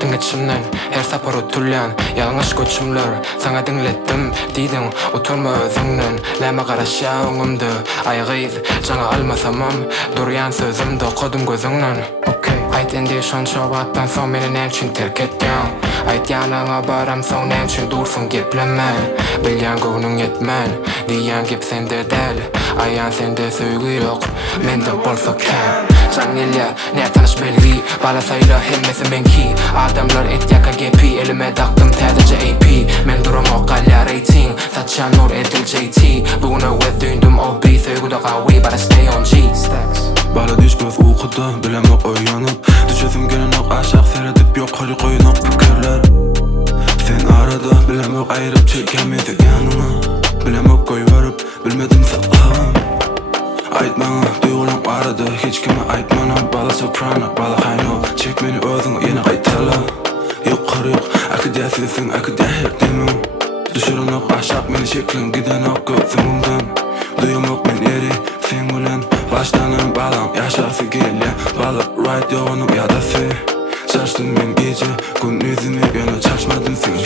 Çıktın içimden her sapar utulýan Ýalñyş göcümler Saña diñletdim Diýdiň Utanma özüñden Näme garaşýar Öñümde aýgyz Jañy almasamam Durýan sözümde Okadym gözüňden Aýt indi şonça wagtdan soň meni näme üçin terk etdiň Aýt ýanyňa baramsoň näme üçin dursuň geplenmän Bilýän göwnüň ýetmän diýýän gep sende däl Aýan sende söýgü ýok mende bolsa kän Jañy'la ne tanış belgi balasayla hemmesi menki Adamlar etyäkä gepi elime taktım täzece AP Men duram okalýar etyäň saçan nur edil JT Bugün Öwez diýdim OBBI söýgüde gawy but I stay on G Bala düş göz ukuda bilemek oýanyp Düşesim gelen ok aşak seredip ýokary goýunak pikirler Sen arada bilemek aýryp çekemedi ýanyňa Bilemek goýberyp bilmedim saklagam Aýtmaňa duýgulam arada hiç kime aýtmanam Bala soprano, bala Jañy çek meni özüňe ýene gaýtala Ýokary ýok, akydäsiň akydäher demem Düşüren ok aşak meni şeklin giden ok gözüňden Duýamak men eri sen bilen başlanam balam ýaşasy gelýär Bala right ýogyny ýadasy Çarşdym men gece gün yüzüme ýöne çarşmadym sen